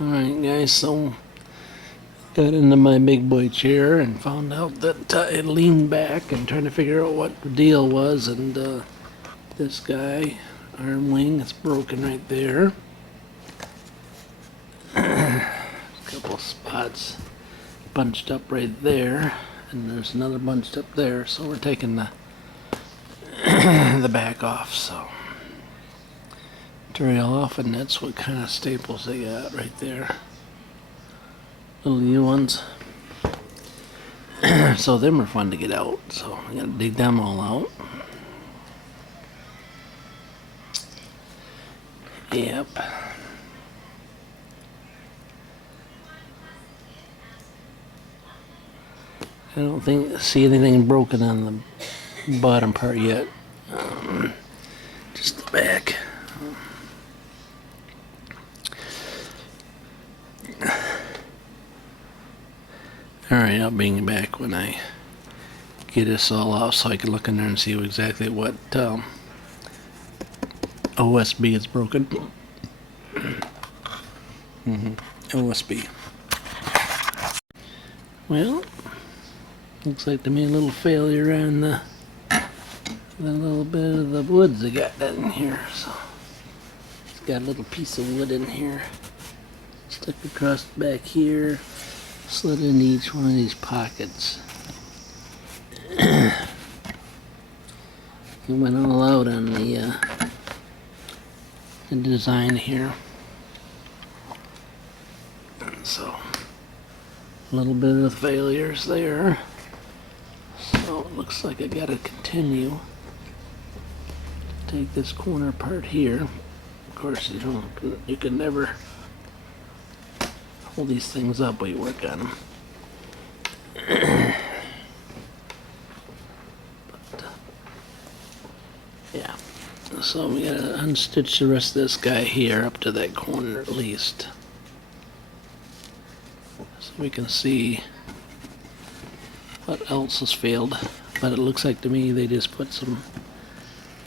Alright guys, so got into my big boy chair and found out that it leaned back and trying to figure out what the deal was, and this guy, arm wing, is broken right there. A couple spots bunched up right there, and there's another bunched up there, so we're taking the the back off, so trail off, and that's what kind of staples they got right there. Little U ones. So them are fun to get out, so I gotta dig them all out. Yep. I don't see anything broken on the bottom part yet. Just the back. Alright, I'll bring you back when I get this all off so I can look in there and see exactly what OSB is broken. OSB. Well, looks like to me a little failure on the little bit of the woods they got in here. So it's got a little piece of wood in here, stuck across the back here, slid into each one of these pockets. It went all out on the design here. So a little bit of failures there. So it looks like I gotta continue. Take this corner part here. Of course, you can never hold these things up while you work on them. But, yeah. So we gotta unstitch the rest of this guy here up to that corner at least, so we can see what else has failed. But it looks like to me they just put some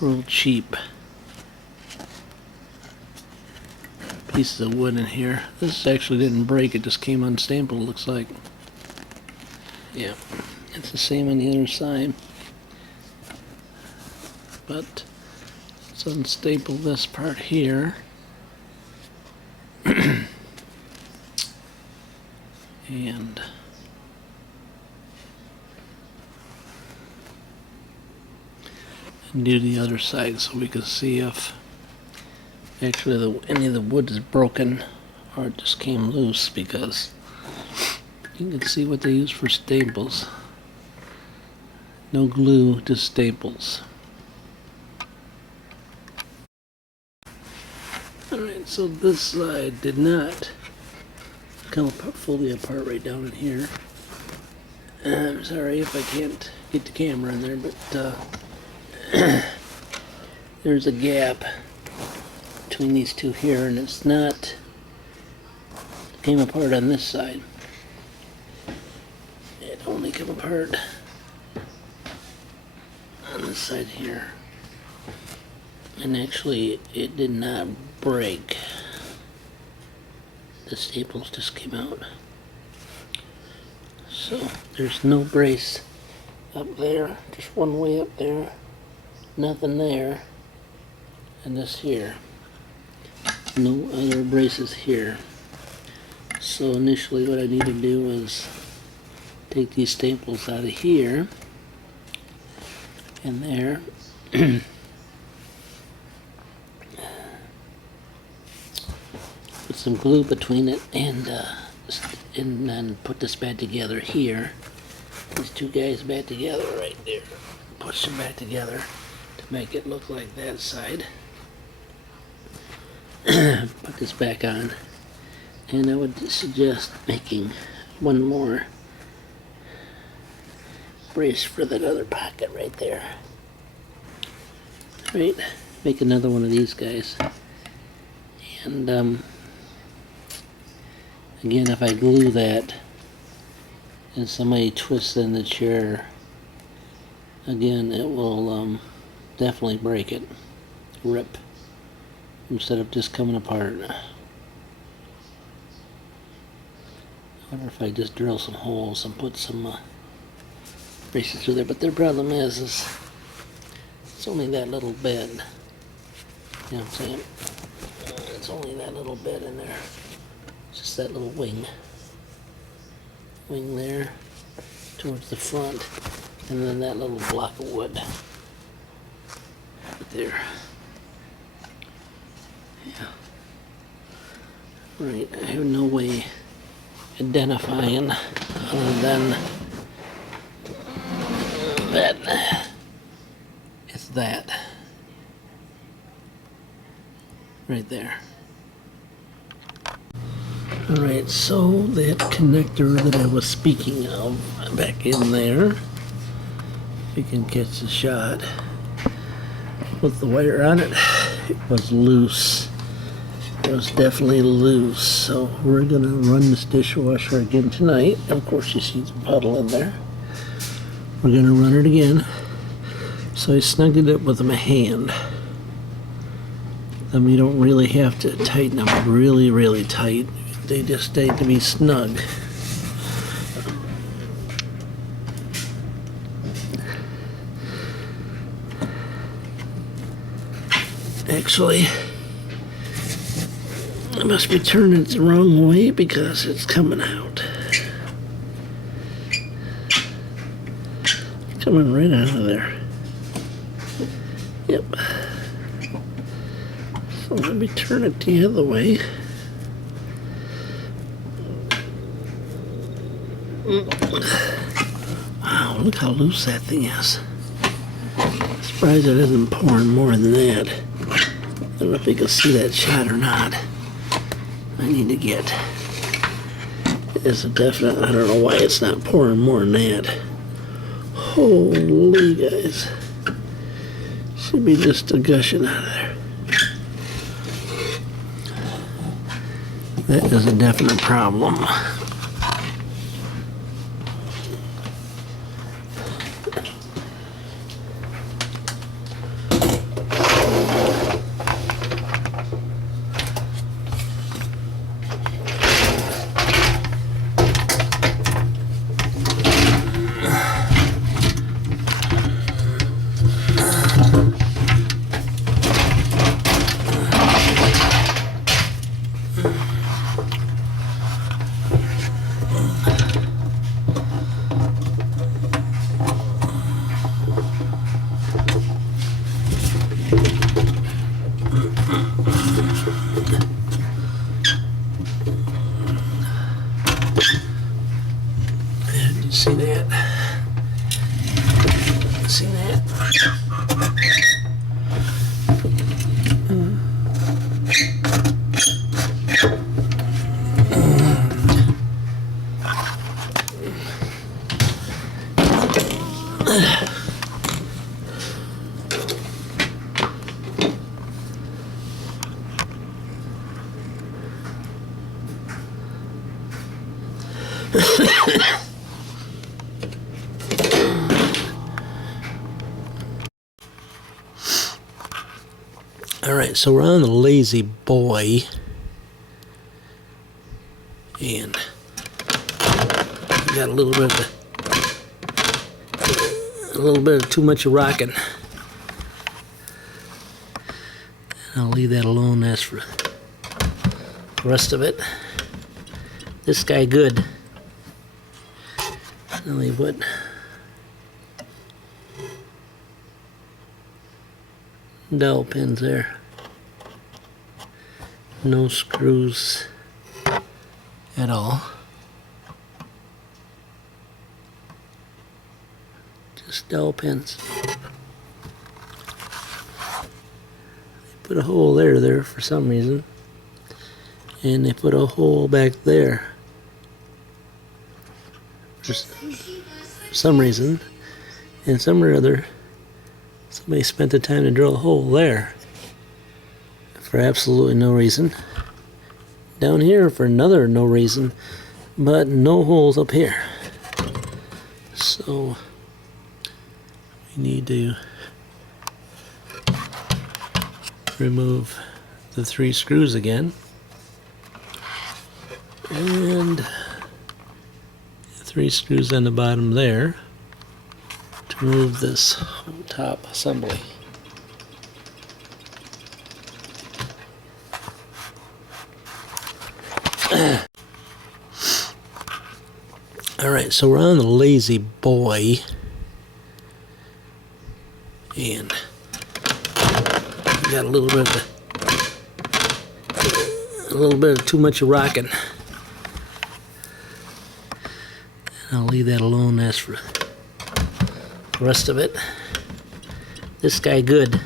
real cheap pieces of wood in here. This actually didn't break, it just came unstapled, looks like. Yeah, it's the same on the other side. But let's unstaple this part here. And do the other side so we can see if actually any of the wood is broken or it just came loose, because you can see what they use for staples. No glue, just staples. Alright, so this side did not come fully apart right down in here. I'm sorry if I can't get the camera in there, but there's a gap between these two here, and it's not came apart on this side. It only came apart on this side here, and actually it did not break. The staples just came out. So there's no brace up there, just one way up there, nothing there, and this here. No other braces here. So initially what I need to do is take these staples out of here and there. Put some glue between it and then put this back together here. These two guys back together right there. Push them back together to make it look like that side. Put this back on, and I would suggest making one more brace for that other pocket right there. Right, make another one of these guys, and again, if I glue that and somebody twists in the chair, again, it will definitely break it, rip, instead of just coming apart. wonder if I just drill some holes and put some braces through there. But their problem is it's only that little bed. You know what I'm saying? It's only that little bed in there. Just that little wing there towards the front, and then that little block of wood right there. Yeah. Right, I have no way identifying other than that it's that right there. Alright, so that connector that I was speaking of back in there, if you can catch the shot, with the wire on it, it was loose. It was definitely loose, so we're gonna run this dishwasher again tonight. Of course you see some puddle in there. We're gonna run it again. So I snugged it up with my hand. Then we don't really have to tighten them really, really tight. They just need to be snug. Actually, I must be turning it the wrong way because it's coming out. Coming right out of there. Yep. So let me turn it the other way. Wow, look how loose that thing is. Surprised it isn't pouring more than that. I don't know if you can see that shot or not. I need to get. It's a definite. I don't know why it's not pouring more than that. Holy guys. Should be just a gushing out of there. That is a definite problem. See that? See that? Alright, so we're on the Lazy Boy, and we got a little bit of too much rocking. I'll leave that alone as for the rest of it. This guy good. Only what? Dowel pins there. No screws at all. Just dowel pins. They put a hole there for some reason. And they put a hole back there for some reason. And some or other, somebody spent the time to drill a hole there for absolutely no reason. Down here for another no reason, but no holes up here. So we need to remove the 3 screws again. And 3 screws on the bottom there to remove this whole top assembly. Alright, so we're on the Lazy Boy, and we got a little bit of too much rocking. I'll leave that alone as for the rest of it. This guy good.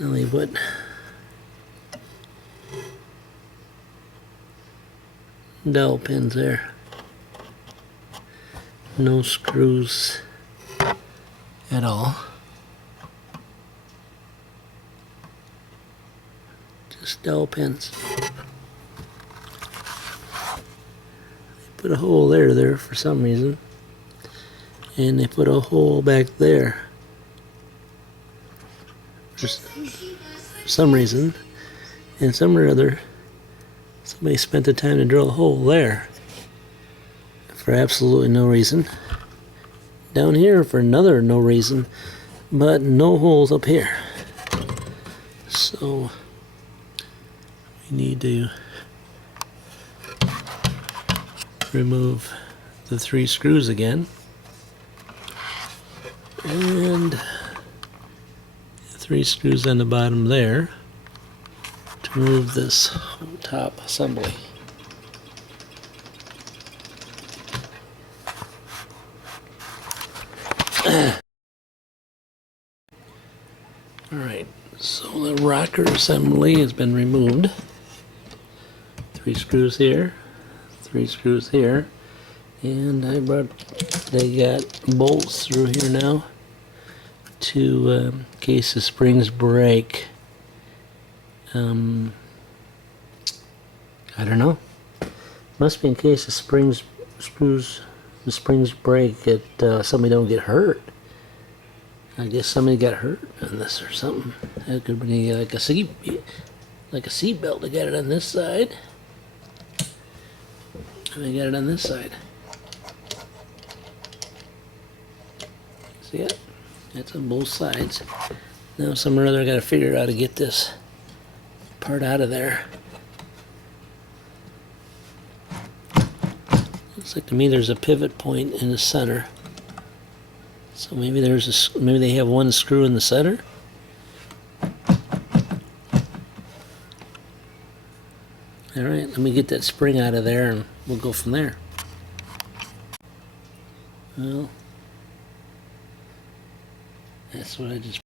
Only what? Dowel pins there. No screws at all. Just dowel pins. Put a hole there for some reason, and they put a hole back there for some reason, and some or other somebody spent the time to drill a hole there for absolutely no reason. Down here for another no reason, but no holes up here. So we need to remove the 3 screws again, and 3 screws on the bottom there to remove this whole top assembly. Alright, so the rocker assembly has been removed. 3 screws here, 3 screws here, and they got bolts through here now to in case the springs break. I don't know. Must be in case the springs break that somebody don't get hurt. I guess somebody got hurt on this or something. That could be like a seat belt. They got it on this side, and they got it on this side. See it? It's on both sides. Now some or other I got to figure out how to get this part out of there. Looks like to me there's a pivot point in the center. So maybe maybe they have one screw in the center. All right, let me get that spring out of there and we'll go from there. Well, that's what I just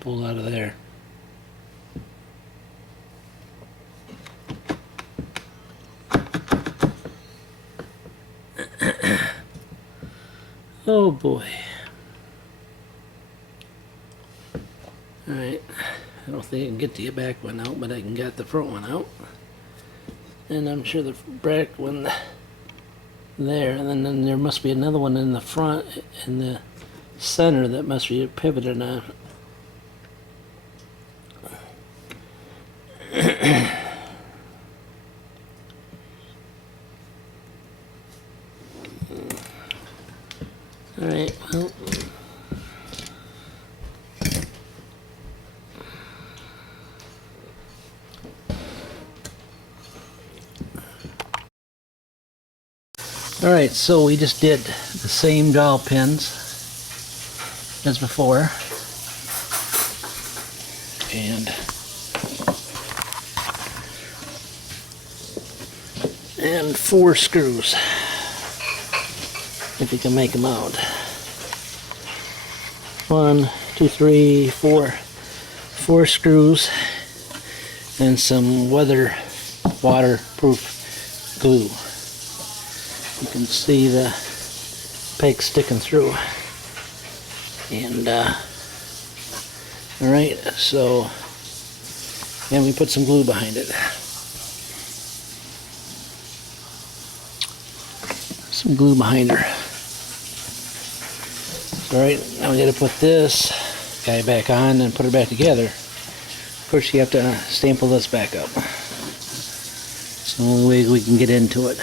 pull out of there. Oh boy. Alright, I don't think I can get the back one out, but I can get the front one out. And I'm sure the back one there, and then there must be another one in the front, in the center, that must be pivoted on. Alright, well. Alright, so we just did the same dowel pins as before. And 4 screws, if you can make them out. 1, 2, 3, 4. 4 screws and some waterproof glue. You can see the peg sticking through. And alright, so and we put some glue behind it. Some glue behind her. Alright, now we gotta put this guy back on and put her back together. Of course you have to staple this back up. It's the only way we can get into it.